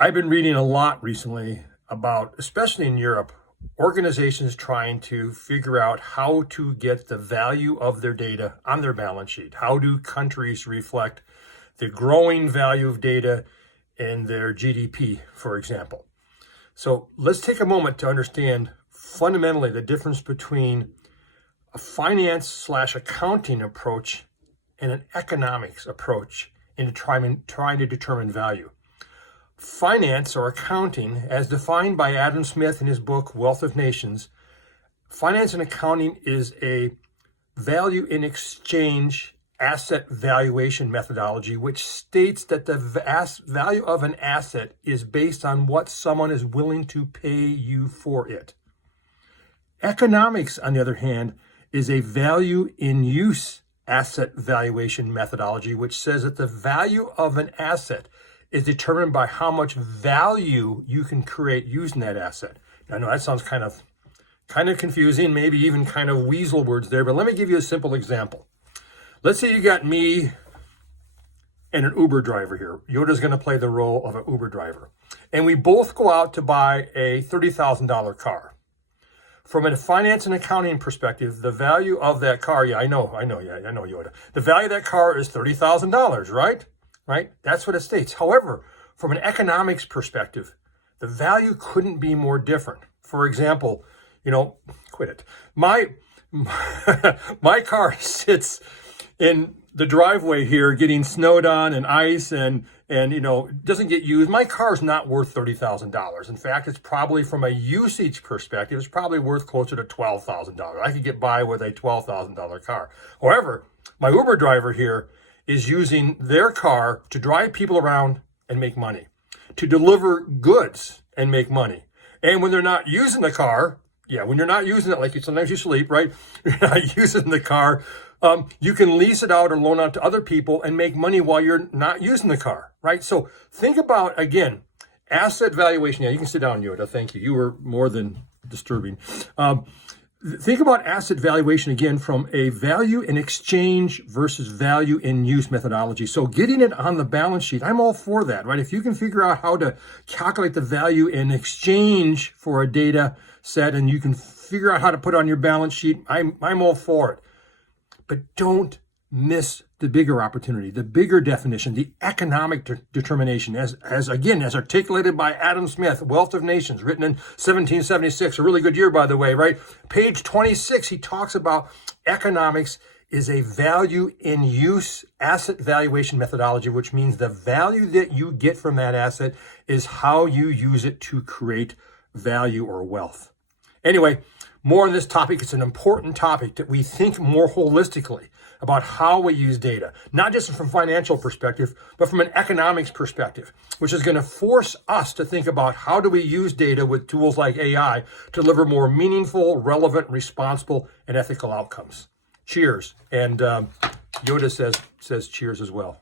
I've been reading a lot recently about, especially in Europe, organizations trying to figure out how to get the value of their data on their balance sheet. How do countries reflect the growing value of data in their GDP, for example? So let's take a moment to understand fundamentally the difference between a finance / accounting approach and an economics approach in trying to determine value. Finance or accounting, as defined by Adam Smith in his book, Wealth of Nations, finance and accounting is a value in exchange asset valuation methodology, which states that the value of an asset is based on what someone is willing to pay you for it. Economics, on the other hand, is a value in use asset valuation methodology, which says that the value of an asset is determined by how much value you can create using that asset. Now, I know that sounds kind of confusing, maybe even kind of weasel words there, but let me give you a simple example. Let's say you got me and an Uber driver here. Yoda's going to play the role of an Uber driver. And we both go out to buy a $30,000 car. From a finance and accounting perspective, the value of that car, I know, Yoda. The value of that car is $30,000, right? Right? That's what it states. However, from an economics perspective, the value couldn't be more different. For example, quit it. My car sits in the driveway here getting snowed on and ice and doesn't get used. My car's not worth $30,000. In fact, it's probably, from a usage perspective, it's probably worth closer to $12,000. I could get by with a $12,000 car. However, my Uber driver here is using their car to drive people around and make money, to deliver goods and make money. And when they're not using the car, when you're not using it, sometimes you sleep, right? You're not using the car, you can lease it out or loan out to other people and make money while you're not using the car, right? So think about, again, asset valuation. Yeah, you can sit down, Yoda. Thank you. You were more than disturbing. Think about asset valuation again from a value in exchange versus value in use methodology. So getting it on the balance sheet, I'm all for that, right? If you can figure out how to calculate the value in exchange for a data set and you can figure out how to put it on your balance sheet, I'm all for it. But don't miss the bigger opportunity, the bigger definition, the economic determination, as articulated by Adam Smith, Wealth of Nations, written in 1776, a really good year, by the way, right? Page 26, he talks about economics is a value in use asset valuation methodology, which means the value that you get from that asset is how you use it to create value or wealth. Anyway, more on this topic. It's an important topic that we think more holistically about how we use data, not just from a financial perspective, but from an economics perspective, which is going to force us to think about how do we use data with tools like AI to deliver more meaningful, relevant, responsible, and ethical outcomes. Cheers. And Yoda says cheers as well.